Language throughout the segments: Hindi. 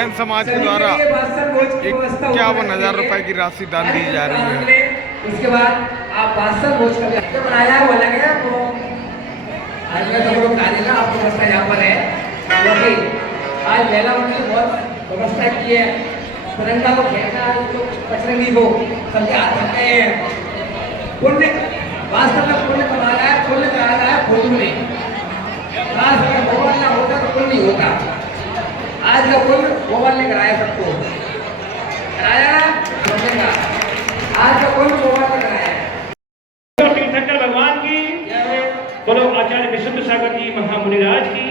जैन समाज के द्वारा 51,000 रुपए की राशि दान दी जा रही है। उसके बाद आप बादशाह भोज का भी बनाया है, वो अलग है। वो आज मैं सब लोग खा देना, आपकी व्यवस्था यहाँ पर है, क्योंकि आज मेला उन्होंने बहुत व्यवस्था की है। तिरंगा को फेंकना, उसको पचरंगी को सबके हाथ रखे हैं। पुण्य वास्तव में पुण्य कमा रहा है, पुण्य करा रहा है फोटो में। आज अगर मोबाइल ना होता तो पुण्य नहीं होता। आज का पुण्य मोबाइल ने कराया, सबको कराया ना, आज का पुण्य मोबाइल ने कराया। तीर्थंकर भगवान की, बोलो आचार्य विशुद्ध सागर जी महामुनिराज की,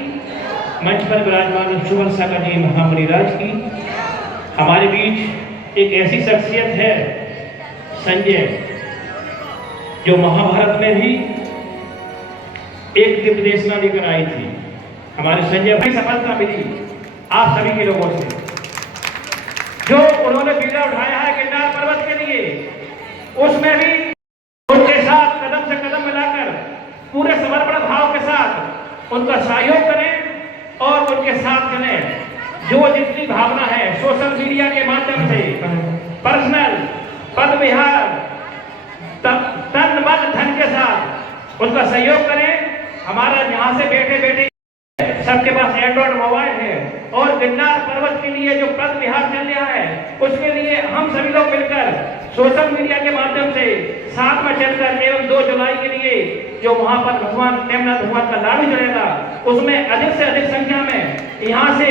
मंच पर विराजमान सुवर्ण सागर जी महामुनिराज की। हमारे बीच एक ऐसी शख्सियत है संजय, जो महाभारत में भी एक दिव्यदेशना लेकर आई थी। हमारे संजय भाई सफलता मिली आप सभी के लोगों से, जो उन्होंने बीड़ा उठाया है गिरनार पर्वत के लिए, उसमें भी उनके साथ कदम से कदम मिलाकर पूरे समर्पण भाव के साथ उनका सहयोग करें और उनके साथ चलें। जो जितनी भावना है सोशल मीडिया के माध्यम से, पर्सनल पद विहार, तन मन धन के साथ उनका सहयोग करें। हमारा यहाँ से बैठे बैठे सबके पास एंड्रॉइड मोबाइल है और गिरनार पर्वत के लिए जो पद विहार चल रहा है, उसके लिए हम सभी लोग मिलकर सोशल मीडिया के माध्यम से साथ में चलकर एवं 2 जुलाई के लिए जो वहां पर भगवान प्रेमनाथ भगवान का लाडू चढ़ेगा, उसमें अधिक से अधिक संख्या में यहाँ से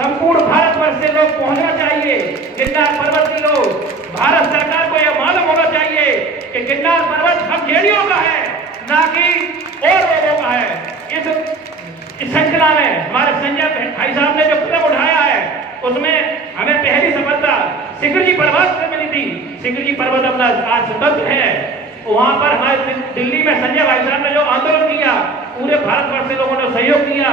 संपूर्ण भारतवर्ष से लोग पहुंचना चाहिए। गिरनार पर्वत के लोग, भारत सरकार को यह मालूम होना चाहिए कि गिरनार पर्वत हम जेडीओ का है, ना कि और लोगों का है। इस श्रृंखला में हमारे संजय भाई साहब ने जो कदम उठाया है, उसमें हमें पहली सफलता सिकरजी पर्वत से मिली थी। सिकरजी पर्वत अपना आज स्वतंत्र है, वहां पर हमारे दिल्ली में संजय भाई साहब ने जो आंदोलन किया, पूरे भारतवर्ष से लोगों ने सहयोग किया।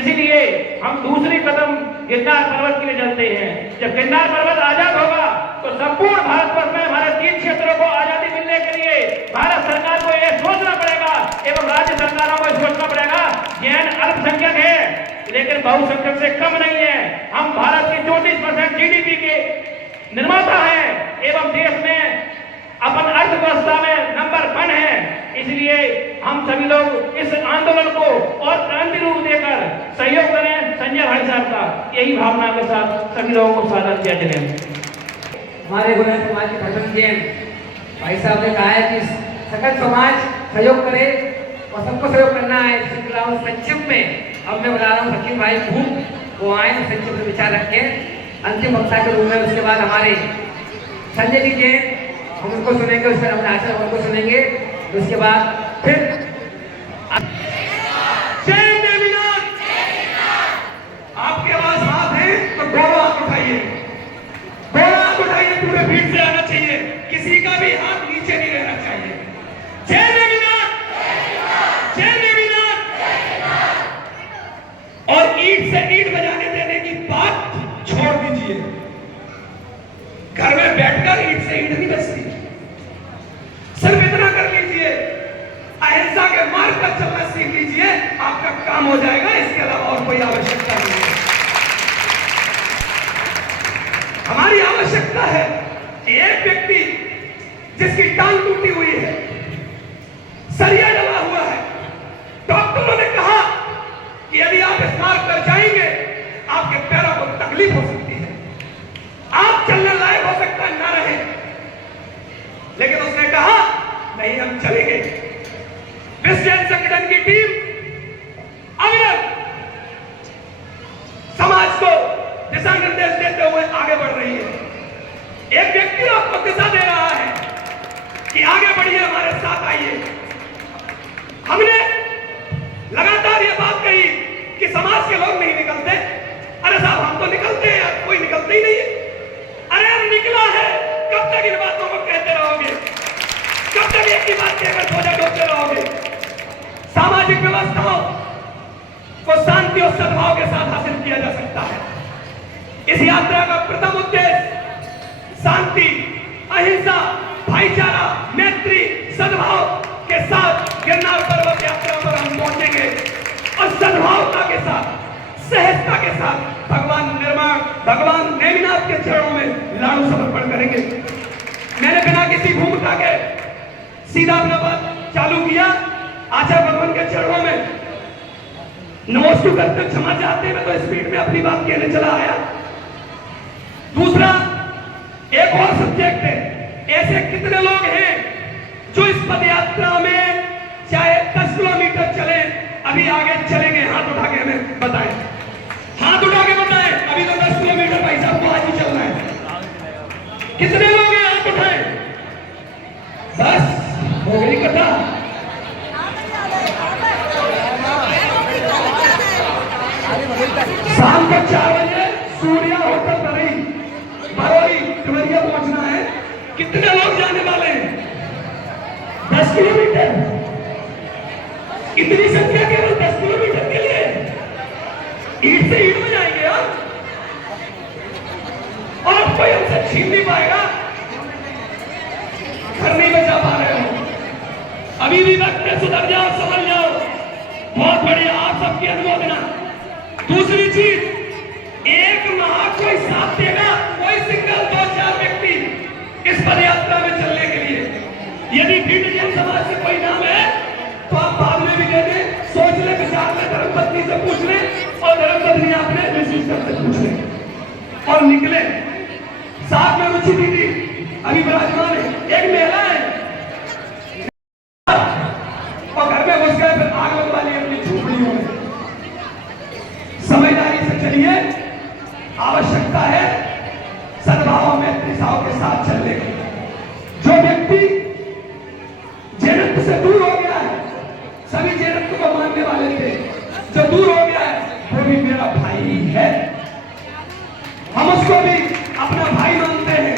इसीलिए हम दूसरी कदम गिरनार पर्वत के लिए चलते हैं। जब गिरनार पर्वत आजाद होगा तो संपूर्ण भारतवर्ष में हमारे 3 क्षेत्रों को आजादी मिलने के लिए भारत सरकार को यह सोचना पड़ेगा एवं राज्य सरकारों को सोचना पड़ेगा। जैन अल्पसंख्यक है लेकिन बहुसंख्यक से कम नहीं है। हम भारत के 34% जीडीपी के निर्माता हैं एवं देश में अपन अर्थव्यवस्था में नंबर 1 है। इसलिए हम सभी लोग इस आंदोलन को और क्रांति रूप देकर सहयोग करें संजय भाई साहब का। यही भावना के साथ सभी लोगों को सादर किया जाए। हमारे गुना समाज के प्रथम जैन भाई साहब ने कहा है कि सकल समाज सहयोग करे और सबको सहयोग करना है। संक्षिप्त में अब मैं बता रहा हूँ सचिन भाई खूब वो आए संक्षिप्त में विचार रखे अंतिम वक्ता के रूप में। उसके बाद हमारे संजय जी जैन, हम उनको सुनेंगे, उसके बाद अपने आचार्य उनको सुनेंगे। उसके बाद फिर आपके पास हाथ है तो दोनों हाथ उठाइए, दोनों हाथ उठाइए, पूरे भीड़ से आना चाहिए, किसी का भी हाथ नीचे नहीं रहना चाहिए। जय देवीनाथ, जय देवीनाथ। और ईंट से ईंट बजाने देने की बात छोड़ दीजिए। घर में बैठकर ईंट से ईंट नहीं बजती। सिर्फ इतना कर लीजिए, अहिंसा के मार्ग पर चलना सीख लीजिए, आपका काम हो जाएगा। इसके अलावा और कोई आवश्यकता नहीं है। हमारी आवश्यकता है कि एक व्यक्ति जिसकी टांग टूटी हुई है, सरिया डला हुआ है, डॉक्टरों ने कहा कि यदि आप इस मार्ग पर जाएंगे आपके पैरों को तकलीफ हो सकती है, आप चलने लायक हो सकता है ना रहे, लेकिन उसने कहा नहीं हम चलेंगे। विश्व जैन संगठन की टीम अविरल समाज को दिशा निर्देश देते हुए आगे बढ़ रही है। एक व्यक्ति आपको दिशा दे रहा है कि आगे बढ़िए, हमारे साथ आइए। हमने लगातार यह बात कही कि समाज के लोग नहीं निकलते। अरे साहब हम तो निकलते हैं, कोई निकलते ही नहीं है। अरे अब निकला है, कब तक इन बातों को कहते रहोगे? कब तक एक ही बात कहकर बोझा ढोते रहोगे? सामाजिक व्यवस्थाओं को शांति और सद्भाव के साथ हासिल किया जा सकता है। इस यात्रा का प्रथम उद्देश्य शांति, अहिंसा, भाईचारा, मैत्री, सद्भाव के साथ गिरनार पर्वत यात्रा पर हम पहुंचेंगे और सद्भावता के साथ, सहजता के साथ भगवान निर्माण भगवान नेमिनाथ के चरणों में लाड़ू समर्पण करेंगे। मैंने बिना किसी भूमिका के सीधा अपना बात चालू किया। आचार्य भगवान के चरणों में नमस्कार करते क्षमा चाहते हैं, तो स्पीड में अपनी बात कहने चला आया। दूसरा एक और सब्जेक्ट है, ऐसे कितने लोग हैं जो इस पद यात्रा में चाहे 10 किलोमीटर चले, अभी आगे चलेंगे? हाथ उठा के हमें बताएं, हाथ उठा के बताएं। अभी तो 10 किलोमीटर भाई साहब को आज ही चलना है। कितने लोग हैं? हाथ उठाएं। बस हो गई कथा। शाम को 4 बजे सूर्या होटल बरौली देवरिया पहुंचना है। कितने लोग जाने वाले हैं? 10 किलोमीटर। इतनी संख्या केवल 10 किलोमीटर के लिए? ईट से ईट में जाएंगे आप, और कोई हमसे छीन नहीं पाएगा। घर नहीं बचा पा रहे हो, अभी भी वक्त है, सुधर जाओ, समझ जाओ। बहुत बढ़िया, आप सबकी अनुमोदना। दूसरी चीज, एक माह कोई साथ देगा, कोई सिंगल 2-4 व्यक्ति इस पद यात्रा में चलने के लिए। यदि भिन्न समाज से कोई नाम है तो आप बाद में भी दे दें, सोच ले, विचार ले, धर्मपत्नी से पूछ ले, और धर्मपत्नी आपने विशिष्ट से पूछ ले और निकले। साथ में रुचि दीदी अभी विराजमान है, एक महिला है, और घर में घुस गए, फिर आग लगवा ली अपनी झोपड़ियों में। समझदारी से चलिए, आवश्यकता है सद्भाव में त्रिसाव के साथ चलने की। जो व्यक्ति जैनत्व से दूर हो गया है, सभी जैनत्व को मानने वाले थे, जो दूर हो गया है वो भी मेरा भाई है, हम उसको भी अपना भाई मानते हैं।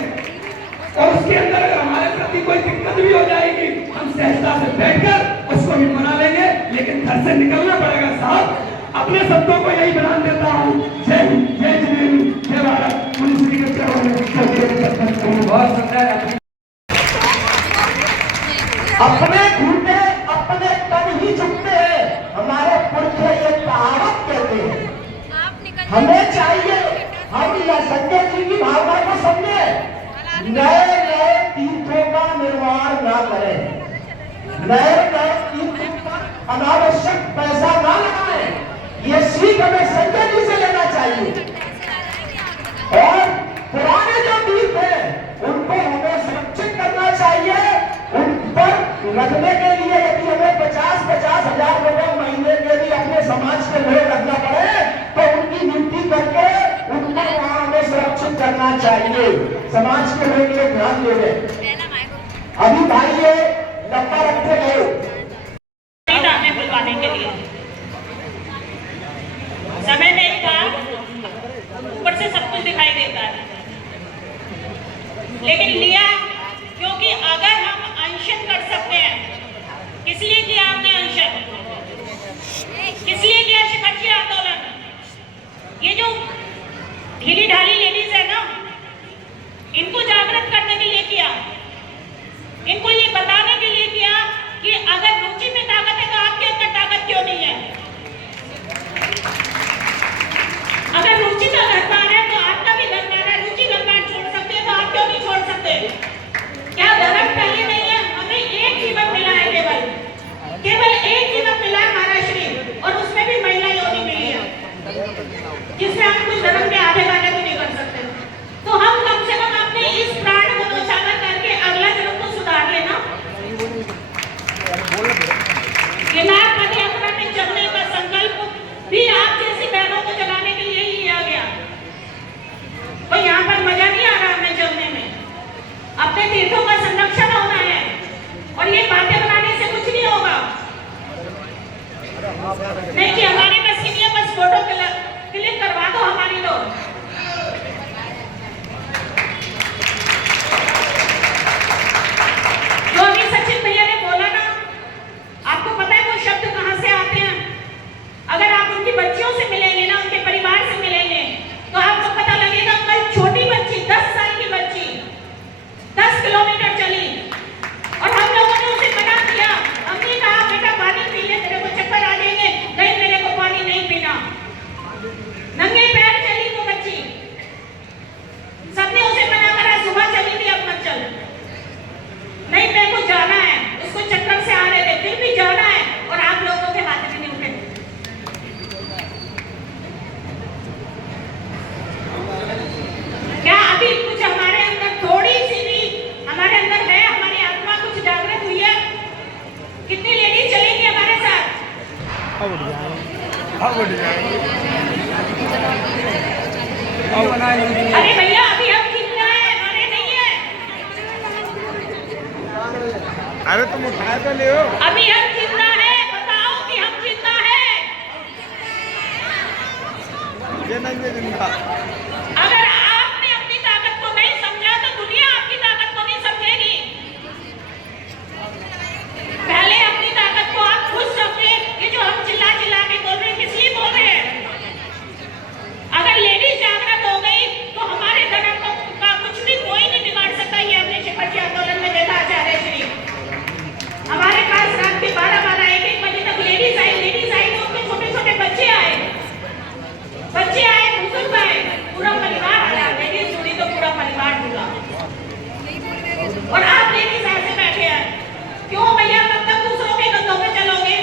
और उसके अंदर अगर हमारे प्रति कोई दिक्कत भी हो जाएगी, हम सहजता से बैठकर उसको भी मना लेंगे, लेकिन घर से निकलना पड़ेगा साहब। अपने शब्दों को यही बयान देता हूँ। जय हिंद, जय जिनेन्द्र, जय भारत। मुनिश्री के चरणों में बहुत सुंदर। अपने घूटे अपने तन ही झुकते हैं, हमारे पुरखे ये कहावत कहते हैं। हमें चाहिए हम संजय जी की भावना को समझे, नए नए तीर्थों का निर्माण ना करें, नए नए तीर्थों पर अनावश्यक पैसा ना लगाएं। ये सीख हमें संजय जी से लेना चाहिए। और पुराने जो तीर्थ हैं उनको हमें सुरक्षित करना चाहिए। उन पर रखने के लिए यदि हमें 50-50 हजार रुपए महीने के लिए अपने समाज के लोग रखना पड़े तो उनकी नियुक्ति करके उनको वहां हमें सुरक्षित करना चाहिए। समाज के लोग ये ध्यान देंगे। अभी भाई ये डब्बा रखते गए बुलवाने के लिए समय नहीं था, ऊपर से सब कुछ दिखाई देता है, लेकिन लिया क्योंकि अगर हम अनशन कर सकते हैं। किस लिए किया हमने अनशन? किस लिए किया शिखर आंदोलन? ये जो ढीली ढाली लेडीज है ना, इनको जागृत करने के लिए किया, इनको ये बताने के लिए किया कि अगर रुचि में ताकत है तो आपके अंदर ताकत क्यों नहीं है। कितनी लेडीज चलेंगी हमारे साथ? अब उठ जाएंगे। अरे भैया अभी हम कितना है, अरे नहीं है, अरे तुम उठाए तो ले हो। अभी हम कितना है, बताओ कि हम कितना है। ये नहीं है जिंदा। अगर आपने अपनी ताकत को नहीं समझा तो दुनिया आपकी ताकत को नहीं समझेगी। पहले अपनी ताकत को आप खुद समझे। ये जो हम चिल्ला चिल्ला के बोल रहे हैं, किस लिए बोल रहे हैं? अगर लेडीज जागृत हो गई तो हमारे धर्म का कुछ भी कोई नहीं बिगाड़ सकता। ये हमने शिखर आंदोलन में देखा। आचार्य श्री हमारे पास रात के 12-1 बजे तक लेडीज आई तो उनके छोटे छोटे बच्चे आए, बुजुर्ग आए, पूरा परिवार आया। लेडीज जुड़ी तो पूरा परिवार जुड़ा। और आप लेडीज ऐसे बैठे हैं, क्यों भैया? कब तक दूसरों के कदमों पे चलोगे?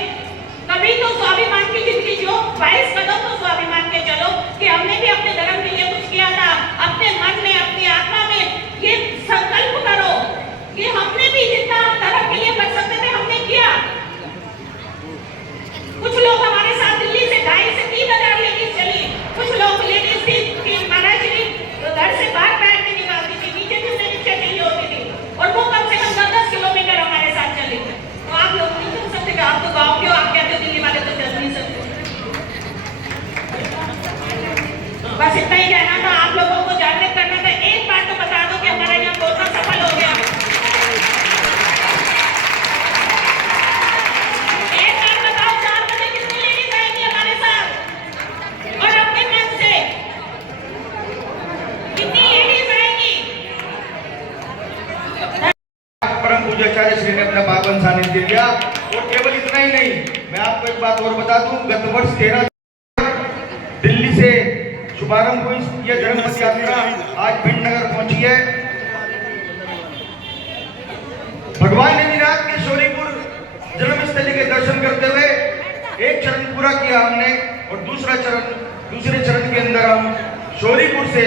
कभी तो स्वाभिमान की जिंदगी जियो। 22 कदम तो स्वाभिमान के चलो कि हमने भी अपने धर्म के लिए कुछ किया था। अपने मन में, अपनी आत्मा में ये संकल्प करो कि हमने भी जितना धर्म के लिए कर सकते थे हमने किया। कुछ लोग हमारे साथ दिल्ली से 2,500 से 3,000 लेडीज चली। कुछ लोग लेडीज थी कि महाराज जी घर से बाहर पैर नहीं निकालती थी, नीचे जिससे नीचे चाहिए होती थी, और वो कम से कम 10-10 किलोमीटर हमारे साथ चली। तो आप लोग नहीं चल सकते? आप तो गाँव के हो, आप कहते हो दिल्ली वाले तो चल नहीं सकते। बस इतना ही कहना था, आप लोगों को जागृत करना था। एक बात तो बता दो कि हमारा यहाँ बोलना सफल हो गया। एक बात बताओ, 4 बजे कितनी लेडीज आएंगी हमारे साथ? और अपने मन से कितनी लेडीज आएंगी? परम पूज्य आचार्य श्री ने अपना पावन सानिध्य दिया। और केवल इतना ही नहीं, मैं आपको एक बात और बता दूं, गत वर्ष 13 दिल्ली से शुभारंभ हुई यह धर्मपथ यात्रा आज भिंड नगर पहुंची है। भगवान नेमिनाथ के शौरीपुर जन्मस्थली के दर्शन करते हुए एक चरण पूरा किया हमने, और दूसरे चरण के अंदर हम शौरीपुर से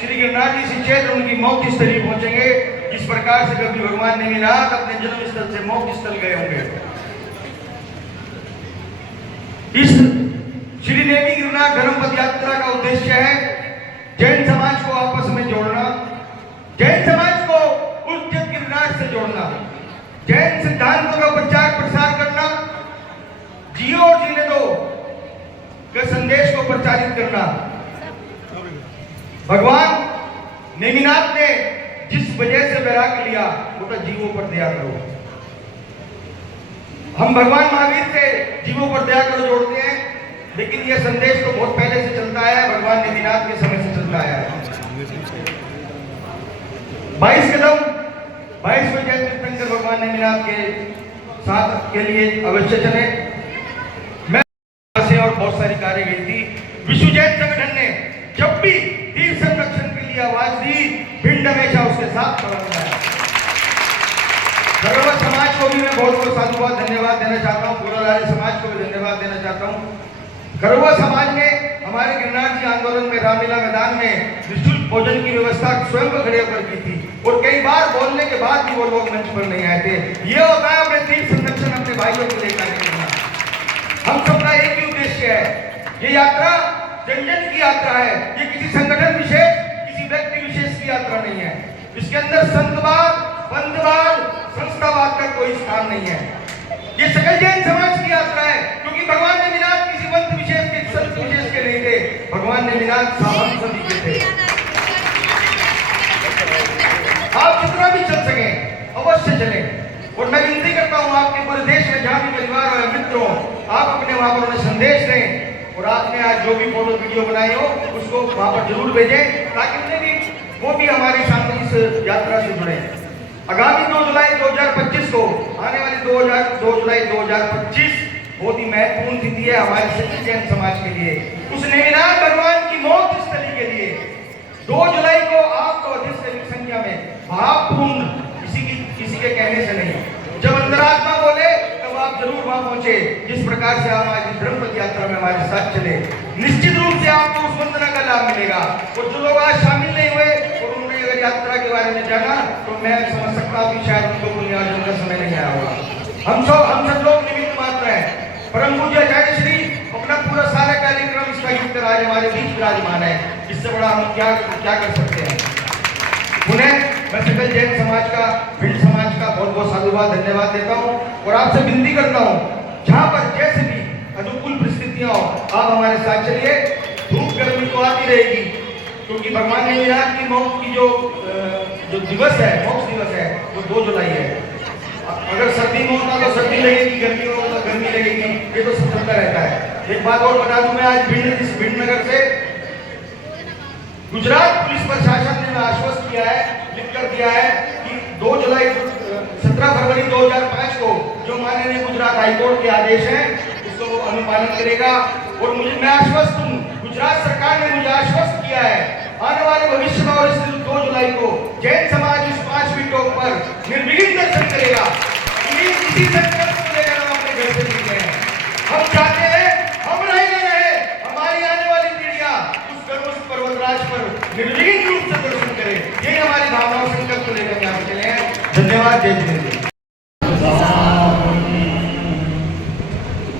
श्री गिरनार जी से क्षेत्र उनकी मौत स्थली पहुंचेंगे। जिस प्रकार से कभी भगवान नेमिनाथ अपने जन्म स्थल से मौत स्थल गए होंगे, इस श्री नेमी गिरनार धर्मपथ यात्रा का उद्देश्य है जैन समाज को आपस में जोड़ना, जैन समाज को उच्चत गिरनार से जोड़ना, जैन सिद्धांतों का प्रचार प्रसार करना, जियो और जीने दो के संदेश को प्रचारित करना। भगवान नेमिनाथ ने जिस वजह से वैराग्य लिया वो तो जीवों पर दया करो। हम भगवान महावीर से जीवों पर दया करो जोड़ते हैं, लेकिन यह संदेश तो बहुत पहले से चलता है, भगवान नेमिनाथ के समय से चलता आया है। 22 कदम 22वें जैन तीर्थंकर भगवान नेमिनाथ के साथ के लिए अवश्य चले। मैं और बहुत सारी कार्य गई थी। विश्व जैन संगठन ने जब भी तीर्थ संरक्षण के लिए आवाज दी, भिंड हमेशा उसके साथ खड़ा रहा है। सर्व समाज को भी मैं बहुत बहुत साधुवाद धन्यवाद देना चाहता हूँ, पूरा समाज को भी धन्यवाद देना चाहता हूँ। गरुआ समाज ने हमारे गिरनार जी आंदोलन में रामलीला मैदान में निःशुल्क भोजन की व्यवस्था स्वयं खड़े होकर की थी, और कई बार बोलने के बाद भी वो लोग मंच पर नहीं आए थे। ये होता है अपने तीर्थ संरक्षण अपने भाइयों को लेकर करना। हम सबका एक ही उद्देश्य है, ये यात्रा जन जन की यात्रा है। ये किसी संगठन विशेष, किसी व्यक्ति विशेष की यात्रा नहीं है। इसके अंदर संतवाद, पंथवाद, संस्थावाद का कोई स्थान नहीं है। ये सकल जैन समाज की यात्रा है, क्योंकि भगवान नेमिनाथ किसी पंथ विशेष के, संत विशेष के नहीं थे। भगवान नेमिनाथ हम सभी के थे। आप जितना भी चल सके अवश्य चलें। और मैं विनती करता हूँ आपके पूरे देश में जहाँ भी परिवार और मित्र हो, आप अपने वहां पर उन्हें संदेश दें, और आपने आज जो भी फोटो वीडियो बनाए हो उसको वहां पर जरूर भेजें, ताकि उन्हें भी वो भी हमारे साथ इस यात्रा से जुड़े। आगामी 2 जुलाई 2025 को आने वाली 2 जुलाई 2025 बहुत ही महत्वपूर्ण तिथि है हमारे सकल जैन समाज के लिए, उस नेमिनाथ भगवान की मौत स्थली के लिए। 2 जुलाई को आपको अधिक से अधिक संख्या में भावपूर्ण, किसी के कहने से नहीं, जब अंतरात्मा बोले तब आप जरूर वहां पहुंचे। जिस प्रकार से आप आज धर्मपथ यात्रा में हमारे साथ चले, निश्चित रूप से आपको उस वंदना का लाभ मिलेगा। और जो लोग आज शामिल नहीं हुए और उन्होंने अगर यात्रा के बारे में जाना, तो मैं समझ सकता हूँ कि शायद उनको बुनियाद का समय नहीं आया होगा। हम सब लोग निमित्त मात्र हैं। परम पूज्य आचार्य श्री अपना पूरा सारा कार्यक्रम स्थगित कर आज हमारे बीच विराजमान है। इससे बड़ा हम क्या कर सकते हैं। पुनः मैं सकल जैन समाज का, भिंड समाज का बहुत बहुत साधुवाद धन्यवाद देता हूँ और आपसे विनती करता हूँ, जहाँ पर जैसे भी अनुकूल परिस्थितियां हो आप हमारे साथ चलिए। धूप गर्मी तो आती रहेगी, क्योंकि भगवान ने मिलाद की मौत की जो दिवस है, मोक्ष दिवस है, वो 2 जुलाई है। अगर सर्दी में होता तो सर्दी लगेगी, गर्मी में होता तो गर्मी लगेगी, ये तो सब चलता रहता है। एक बात और बता दूं, मैं आज भिंड नगर से गुजरात पुलिस प्रशासन ने आश्वस्त किया है, लिख कर दिया है कि 17 फरवरी 2005 को जो माननीय गुजरात हाईकोर्ट के आदेश हैं उसको वो अनुपालन करेगा। और मैं आश्वस्त हूँ, गुजरात सरकार ने मुझे आश्वस्त किया है, आने वाले भविष्य में और इस 2 जुलाई को जैन समाज इस 5 टोक पर निर्विघ्न दर्शन करेगा। इसी संकल्प को लेकर हम अपने घर से निकले हैं। हम चाहते हैं हम रहे हमारी आने वाली पीढ़ियां उस गर्व पर्वतराज पर निर्विघ्न रूप से दर्शन करें। यही हमारी भावना और संकल्प को लेकर यहाँ चले हैं। धन्यवाद। जय जिनेन्द्र।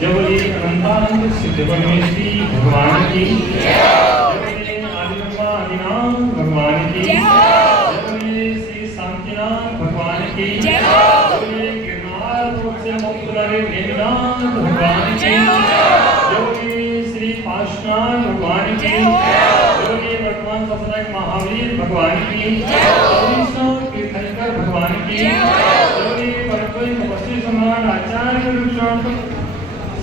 जबरी अनंतानंद सिद्ध परमेश्वरी भगवान की आदिनाथ भगवान की, श्री शांतिनाथ भगवान की, गिरनार से मुक्त नेमिनाथ भगवान की, श्री पार्श्वनाथ भगवान की, वर्तमान सत्संग महावीर भगवान की, तीर्थंकर भगवान की, तपस्वी सम्राट आचार्य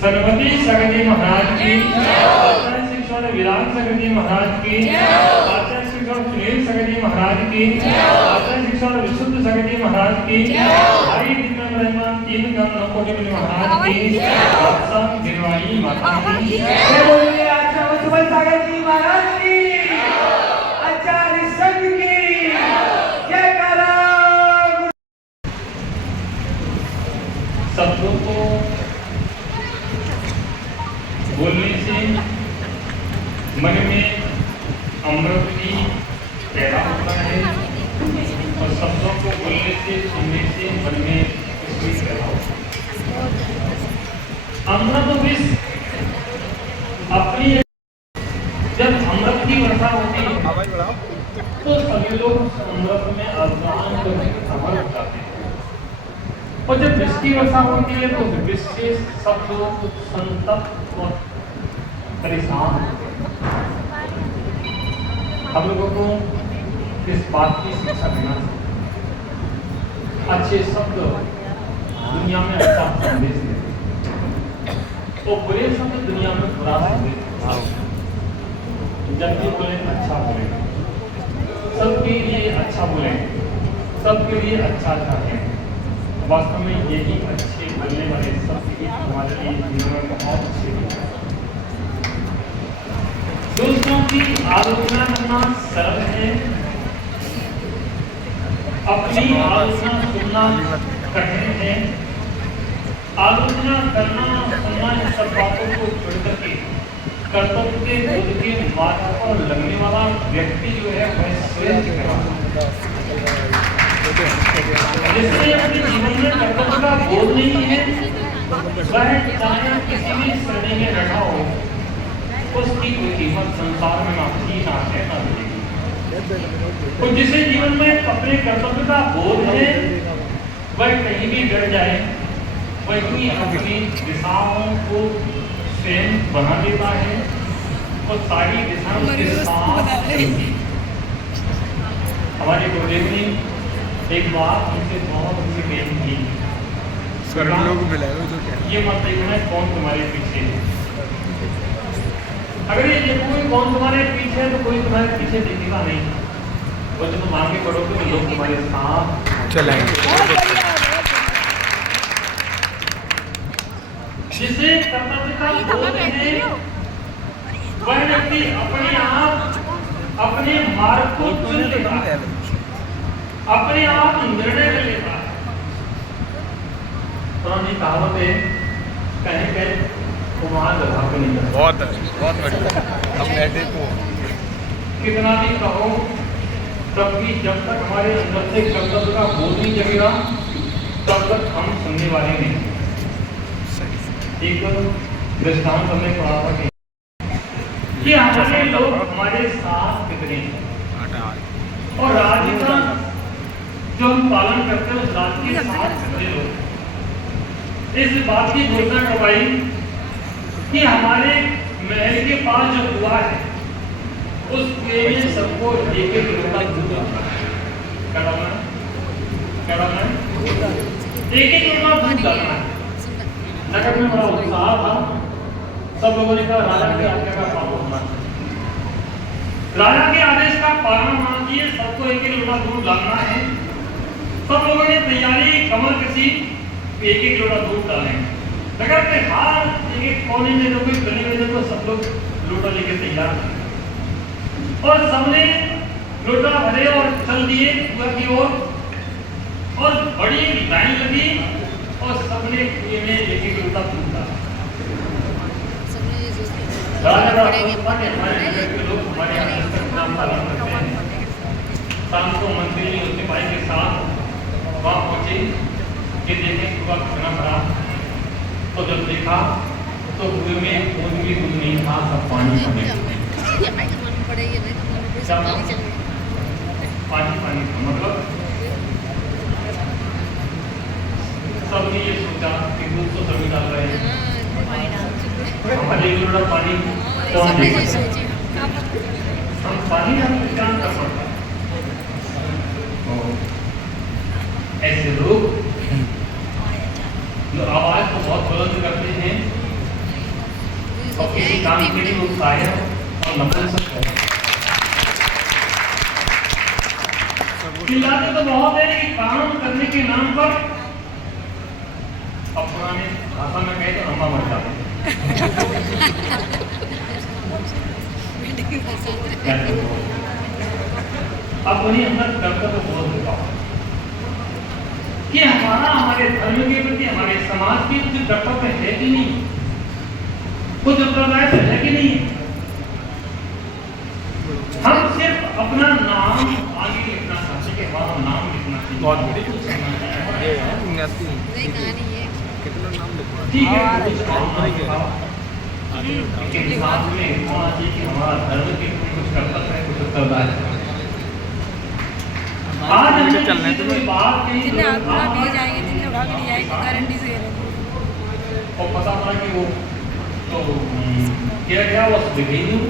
सरस्वती सगदी महाराज की, आचार्य शिक्षण विराट सगदी महाराज की, आचार्य शिक्षण सुनील सगदी महाराज की, आचार्य शिक्षण विशुद्ध सगदी महाराज की, हरि दिव्य ब्रह्मन 3 गण कोटि महाराज की, सत्संग गिरवाणी माता की, बोलिए आचार्य सुबल सागर जी महाराज की, आचार्य संघ की जयकारा। शब्दों को बोलने से मन में अमृत भी पैदा होता है और शब्दों को बोलने से, सुनने से मन में विष पैदा होता है। अमृत विष अपनी, जब अमृत की वर्षा होती है तो सभी लोग अमृत में अवगान को खबर जाते हैं, और जब विष की वर्षा होती है तो विष से सब लोग संतप्त और परेशान। हम लोगों को इस बात की शिक्षा देना चाहिए, अच्छे शब्द दुनिया में अच्छा संदेश देते और बुरे शब्द दुनिया में बुरा संदेश। जब भी बोले अच्छा बोले, सबके लिए अच्छा बोले, सबके लिए अच्छा चाहें। वास्तव में यही अच्छे बोलने वाले शब्द हमारे लिए जीवन में बहुत अच्छे हैं। दूसरों की आलोचना करना सरल है, अपनी आलोचना सुनना कठिन है। आलोचना करना सुनना इन सब बातों को छोड़ करके कर्तव्य के बोध के मार्ग पर लगने वाला व्यक्ति जो है वह श्रेष्ठ कहलाता है। जिससे अपने जीवन में कर्तव्य का बोध नहीं है, वह चाहे किसी भी श्रेणी में बैठा हो, उसकी कोई कीमत संसार में ना थी ना है ना मिलेगी। तो जिसे जीवन में अपने कर्तव्य का बोध है, वह कहीं भी डर जाए, वही अपनी दिशाओं को स्वयं बना देता है और सारी दिशा उसके साथ चलती। हमारे गुरुदेव ने एक बात उनसे बहुत अच्छी कही थी, लोग मिलाए जो क्या ये मत देखना कौन तुम्हारे पीछे है। अगर ये देखोगे कौन तुम्हारे पीछे है तो कोई तुम्हारे पीछे देखेगा नहीं, और जब तुम आगे बढ़ोगे तो लोग तुम्हारे साथ चलाएंगे। जिसे कर्तव्य का बोध है, वह व्यक्ति अपने आप अपने मार्ग को चुन लेता है, अपने आप निर्णय कर लेता है। पुरानी कहावत है, कहीं कहीं कुमार गधा को नहीं करता। बहुत बढ़िया। हम ऐसे को कितना भी कहो, तब भी जब तक हमारे अंदर से कर्तव्य का बोध नहीं जगेगा, तब तक हम सुनने वाले नहीं। एक दृष्टांत हमने पढ़ा था कि हमारे लोग हमारे साथ कितने हैं और राज्य का जो हम पालन करते हैं उस राज्य के साथ कितने लोग। इस बात की घोषणा करवाई कि हमारे महल के पास जो कुआ है उस कुएं में सबको एक एक लोटा दूध डालना है। क्या डालना है? क्या डालना है? एक एक लोटा दूध डालना है। नगर में बड़ा उत्साह था, सब लोगों ने कहा राजा की आज्ञा का पालन होना चाहिए। राजा के आदेश का पालन होना चाहिए, सबको एक एक लोटा दूध डालना है। सब लोगों ने तैयारी कमर कसी, एक एक लोटा दूध डालेंगे। नगर के हर एक एक कोने में जो कोई गली में देखो सब लोग लोटा लेके तैयार थे और सबने लोटा भरे और चल दिए कुआं की ओर और बड़ी लाइन लगी और सबने कुएं में एक एक लोटा दूध डाला। लोग हमारे यहाँ पालन करते हैं। शाम को मंत्री जी उसके भाई के साथ वहाँ पहुंचे कि देखें कुआं कितना बड़ा। तो जब देखा तो कुएं में खून भी कुछ नहीं था, सब पानी पानी मतलब सबने ये सोचा कि दूध तो सभी डाल रहे हैं, हमारे एक लोटा पानी कौन देगा? हम पानी हम काम कर सकते हैं। ऐसे लोग जो आवाज को बहुत बुलंद करते हैं और किसी काम के लिए उत्साह और नपुंसक है। चिल्लाते तो बहुत है कि काम करने के नाम पर अब पुराने भाषा में कहे तो अम्मा मर जाते अब वही अंदर करता तो बहुत होगा कि हमारे धर्म के प्रति, हमारे समाज के प्रति कर्तव्य है कि नहीं, कुछ उत्तरदायित्व तो है कि नहीं। हम सिर्फ अपना नाम आगे लिखना चाहते हैं, हमारा नाम लिखना चाहिए। बहुत बढ़िया कितना नाम लिखवा ठीक है, लेकिन साथ में होना चाहिए कि हमारा धर्म के कुछ कर्तव्य है, कुछ उत्तरदायित्व है। आज हमने चलने तो बात कही जिन्हें आप उड़ा भी जाएंगे, जिन्हें उड़ा भी नहीं जाएंगे, गारंटी से कह रहे हैं। और पता पड़ा कि वो तो क्या वो विभिन्न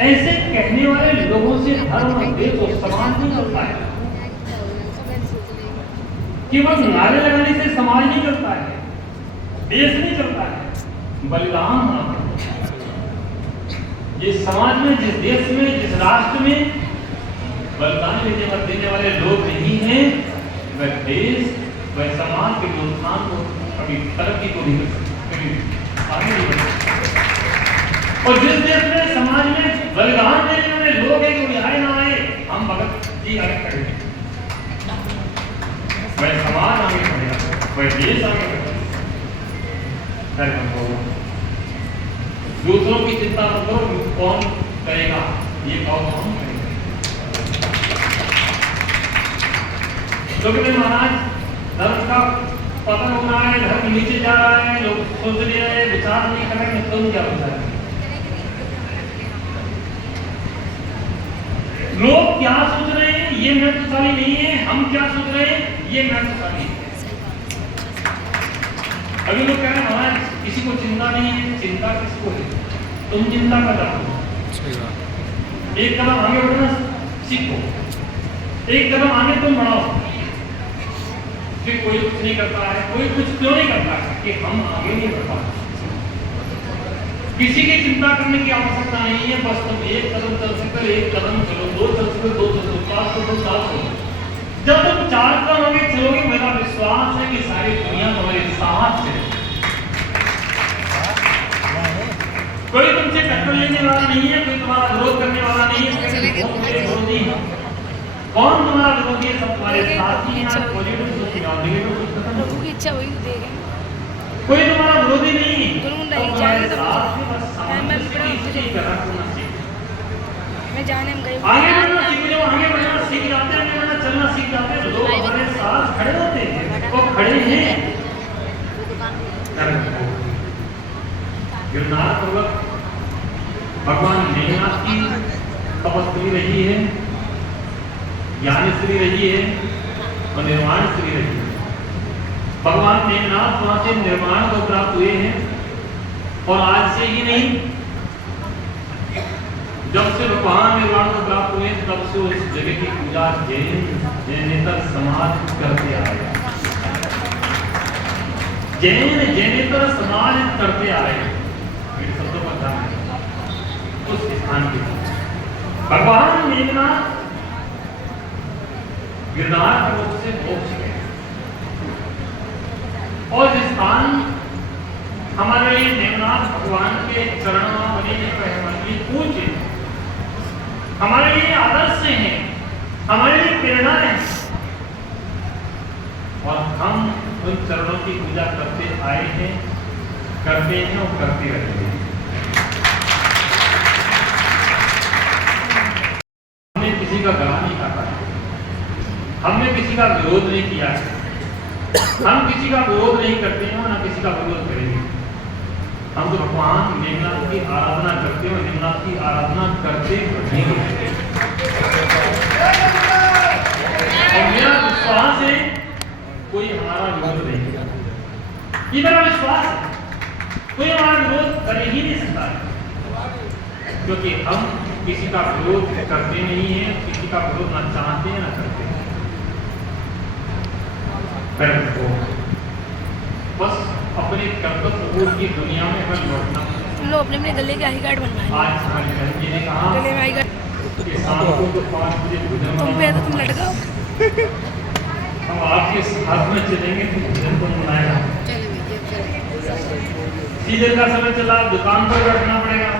ऐसे कहने वाले लोगों से धर्म और देश और समाज नहीं चलता है। केवल नारे लगाने से समाज नहीं चलता है, देश नहीं चलता है, बलिदान होना पड़ता है। जिस समाज में, जिस देश में, जिस राष्ट्र में बलिदान देने वाले लोग नहीं हैं, वह देश, वह समाज के उत्थान को कभी तरक्की को नहीं कर सकते, कभी आगे नहीं बढ़ सकते। और जिस देश में, समाज में बलिदान देने वाले लोग हैं, कोई आए ना आए, हम भगत जी आगे खड़े हैं, वह समाज आगे बढ़ेगा, वह देश आगे बढ़ेगा। दूसरों की चिंता न करो, कौन करेगा ये कहो तो हम करेंगे। क्योंकि महाराज धर्म का पतन हो रहा है, धर्म नीचे जा रहा है, लोग सोच रहे हैं, विचार नहीं कर रहे हैं, तुम क्या विचार है? लोग क्या सोच रहे हैं ये महत्वशाली नहीं है, हम क्या सोच रहे हैं ये महत्वशाली है। अभी लोग कह रहे हैं महाराज किसी को चिंता नहीं है, चिंता किसको है? तुम चिंता कर रहे हो, एक कदम आगे बढ़ना सीखो, एक कदम आगे तुम बढ़ाओ। फिर कोई कुछ नहीं करता है, कोई कुछ क्यों नहीं करता है कि हम आगे नहीं बढ़ पाते। किसी की चिंता करने की आवश्यकता नहीं है, बस तुम एक कदम चल सकते, एक कदम चलो, दो चल सकते, दो चलो, चार चलो, चार चलो। जब तुम चार कदम आगे चलोगे, मेरा विश्वास है कि सारी दुनिया तुम्हारे साथ है। कोई तुमसे टक्कर लेने वाला नहीं है, कोई तुम्हारा विरोध करने वाला नहीं है, विरोधी है। कौन तुम्हारा विरोधी है? सब तुम्हारे साथ ही हैं। की इच्छा वही देगा, कोई तुम्हारा विरोधी नहीं है, मैं जाने में गई आगे बढ़ना सीख जाओ, आगे बढ़ना सीख जाते हैं, आगे बढ़ना चलना सीख जाते हैं। लोग हमारे साथ खड़े होते हैं, वो खड़े हैं। गिरनार पर्वत भगवान मेघनाथ की तपस्वी रही है, ज्ञानेश्वरी रही है और निर्वाणेश्वरी रही है। भगवान मेघनाथ वहां से निर्वाण को प्राप्त हुए हैं और आज से ही नहीं, जब से भगवान निर्वाण को प्राप्त हुए तब से उस जगह की पूजा जैनेतर समाज करते आ रहे हैं। जैनेतर समाज करते आ रहे हैं। मेरे शब्दों पर ध्यान दें। उस स्थान के भगवान मेघनाथ गिरनार पर्वत से मोक्ष गए और जिस स्थान हमारे लिए मेघनाथ भगवान के चरणों में बने पूज्य हमारे लिए आदर्श हैं, हमारे लिए प्रेरणा है और हम उन चरणों की पूजा करते आए हैं, करते हैं और करते रहेंगे। हमने किसी का गला नहीं काटा है, हमने किसी का विरोध नहीं किया है, हम किसी का विरोध नहीं करते हैं और न किसी का विरोध करेंगे। हम तो भगवान मेघनाथ की आराधना करते हैं और मेघनाथ की आराधना करते रहेंगे। और मेरा विश्वास है कोई हमारा विरोध नहीं करेगा। ये मेरा विश्वास है, कोई हमारा विरोध कर ही नहीं सकता है, क्योंकि हम किसी का विरोध करते नहीं है, किसी का विरोध ना चाहते हैं ना करते हैं। बस अपने कर्तव्य की दुनिया में हमें लौटना है। लो अपने गले के आई कार्ड बनवाए। आज हमारे बहन जी ने कहा गले में आई कार्ड कि शाम को तो 5 बजे भोजन तुम पे तो तुम लटकाओ। हम आपके साथ में चलेंगे तो भोजन कौन बनाएगा? सीजन का समय चला, दुकान पर बैठना पड़ेगा।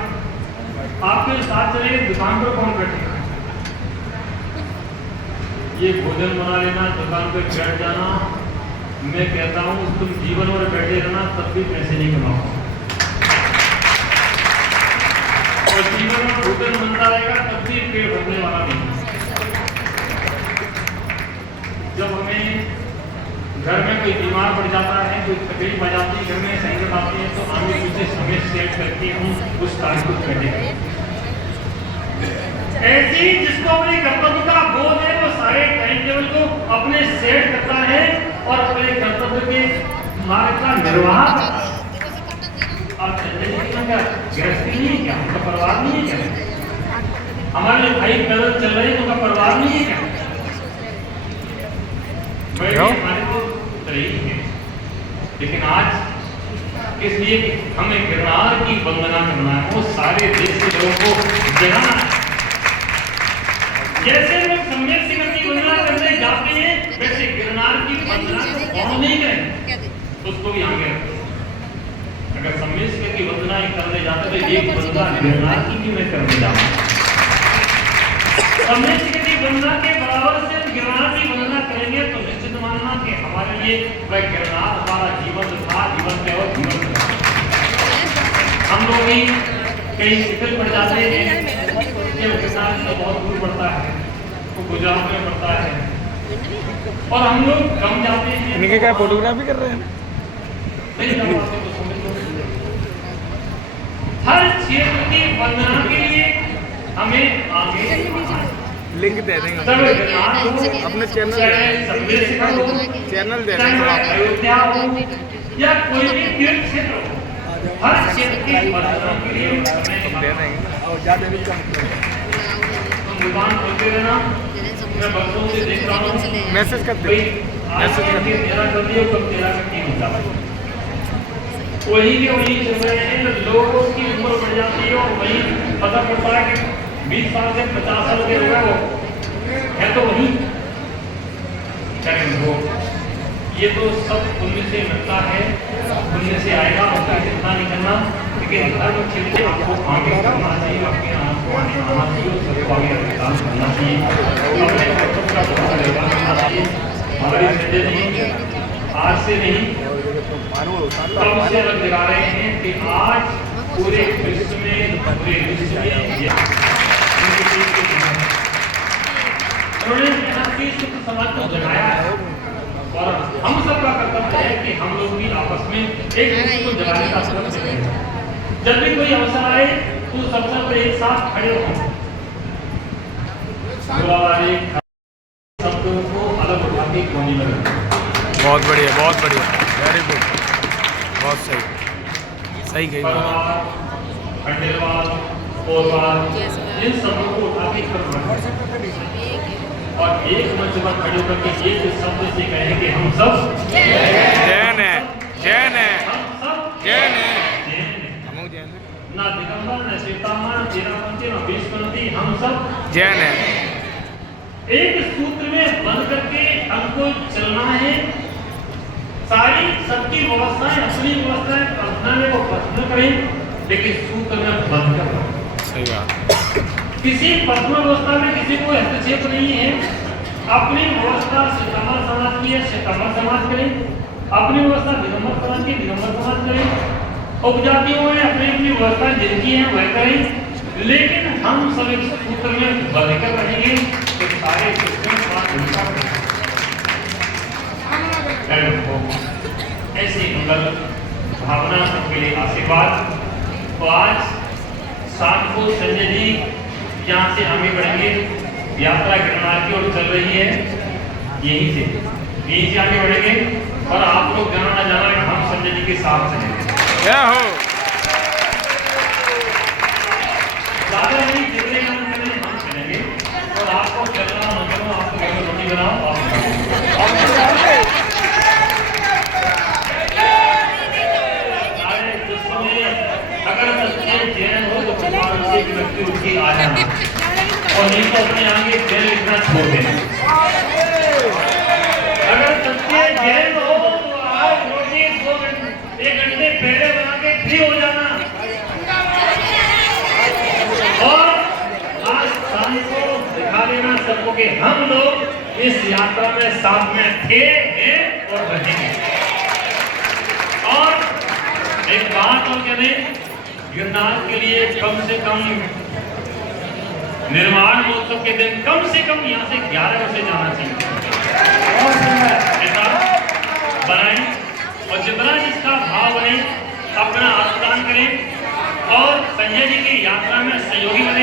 आपके साथ चलेंगे, दुकान पर कौन बैठेगा? ये भोजन बना लेना, दुकान पर बैठ जाना, मैं कहता हूँ तुम जीवन भर बैठे रहना तब भी पैसे नहीं कमाओ और जीवन में भोजन बनता रहेगा तब भी पेट भरने वाला नहीं। जब हमें घर में कोई बीमार पड़ जाता है, कोई तकलीफ आ जाती है, घर में संकट आती है, तो आगे पीछे समय सेट करके हम उस कार्य को करेंगे। ऐसे ही जिसको अपने कर्तव्य का बोध है वो सारे टाइम टेबल को अपने सेट करता है और अपने कर्तव्य के मार्ग का निर्वाह करता है। आप गृहस्थी नहीं है क्या? उनका परिवार नहीं है क्या? हमारे जो भाई पैदल चल रहे हैं उनका परिवार नहीं है क्या? हमारे तो तरह ही है, लेकिन आज इसलिए हमें गिरनार की वंदना करना है, वो सारे देश के लोगों को जगाना है। जैसे लोग सम्यक शिखर की वंदना करने जाते हैं, वैसे गिरनार की वंदना कौन नहीं करें, उसको भी आगे रखें। अगर सम्यक शिखर की वंदना करने जाते तो एक वंदना गिरनार की भी मैं करने जाऊंगा। सम्यक शिखर की वंदना के बराबर से गिरनार की वंदना करेंगे तो निश्चित मानना कि हमारे लिए वह गिरनार हमारा जीवन था, जीवन है और जीवन था। हम लोग भी कई शिखर पर जाते हैं, तो बहुत दूर पड़ता है, वो गुजरात में पड़ता है और हम लोग कम जाते हैं। इनके क्या फोटोग्राफी कर रहे हैं? नहीं जा पाते तो समझ लो। हर क्षेत्र की वंदना के लिए हमें आगे लिंक दे देंगे अपने चैनल दे देंगे अयोध्या हो या कोई भी तीर्थ क्षेत्र हो, हर क्षेत्र की वंदना के लिए हमें दे देंगे और ज़्यादा भी कम दुकान खोलते रहना। मैं बच्चों से देख रहा हूँ मैसेज कर दे, मैसेज कर दे। तेरा कर दिया कब तेरा का नहीं होता, वही के वही चल रहे हैं। लोगों की उम्र बढ़ जाती है और वही पता पड़ता है कि 20 साल से 50 साल के हो गए वो है तो वही करेंगे वो। ये तो सब पुण्य से मिलता है, पुण्य से आएगा, उसका चिंता नहीं करना। लेकिन हर क्षेत्र आपको आगे करना चाहिए, आपके आपको आगे आना चाहिए, सबको आगे काम करना चाहिए, अपने कर्तव्य का पूरा निर्वाह करना चाहिए। हमारी संजय जी आज से नहीं कब से रख लगा रहे हैं कि आज पूरे विश्व में उन्होंने समाज को जगाया है। और हम सब का कर्तव्य है कि हम लोग भी आपस में एक दूसरे को जगाने का प्रयत्न करें। जब भी कोई अवसर आए तो सबसे पहले एक साथ खड़े हो, शब्दों को अलग उठा के बोलने लगे। बहुत बढ़िया, वेरी गुड, बहुत सही कही बात। खंडेलवाल, कोरवाल, इन शब्दों को उठा के और एक मंच पर खड़े करके एक शब्द से कहें कि हम सब जैन है, हम सब जैन है, ना दिगंबर, ना श्वेतांबर, चेरापंथी, ना विश्वपंथी, हम सब जैन है। एक सूत्र में बंध करके हमको चलना है। सारी सबकी व्यवस्थाएं, अपनी व्यवस्थाएं प्रार्थना में वो प्रार्थना करें, लेकिन सूत्र में बंध कर। सही बात। किसी प्रथम व्यवस्था में किसी को हस्तक्षेप नहीं है। अपनी व्यवस्था श्वेतांबर समाज की है, श्वेतांबर समाज करें। अपनी व्यवस्था दिगंबर समाज की, दिगंबर समाज करें। उपजातियों में अपनी अपनी व्यवस्था जिनकी है वह करें, लेकिन हम सब एक सूत्र में बंध कर रहेंगे कि सारे ऐसी मंगल भावना सबके लिए आशीर्वाद। तो आज शाम को संजय जी यहाँ से आगे बढ़ेंगे, यात्रा गिरनार की ओर चल रही है, यहीं से आगे बढ़ेंगे और आप लोग जाना जाना हम संजय जी के साथ चलेंगे। क्या हो ज़्यादा नहीं, जितने काम करें हम चलेंगे और आपको चलना न करो, आपको घर में रोटी बनाओ अगर सच्चे जैन हो तो भगवान से व्यक्ति उनकी आ जाना और नहीं तो अपने आगे जेल लिखना छोड़ देना। अगर सच्चे जैन हो तो आज रोटी 1 घंटे पहले बना के फ्री हो जाना और आज शाम को दिखा देना सबको कि हम लोग इस यात्रा में साथ में थे, हैं और रहेंगे। और एक बात और कह दें, गिरनार के लिए कम से कम निर्माण महोत्सव के दिन कम से कम यहाँ से 11 बजे जाना चाहिए। ऐसा बनाएं और जितना जिसका भाव बने अपना आदान करें और संजय जी की यात्रा में सहयोगी बने।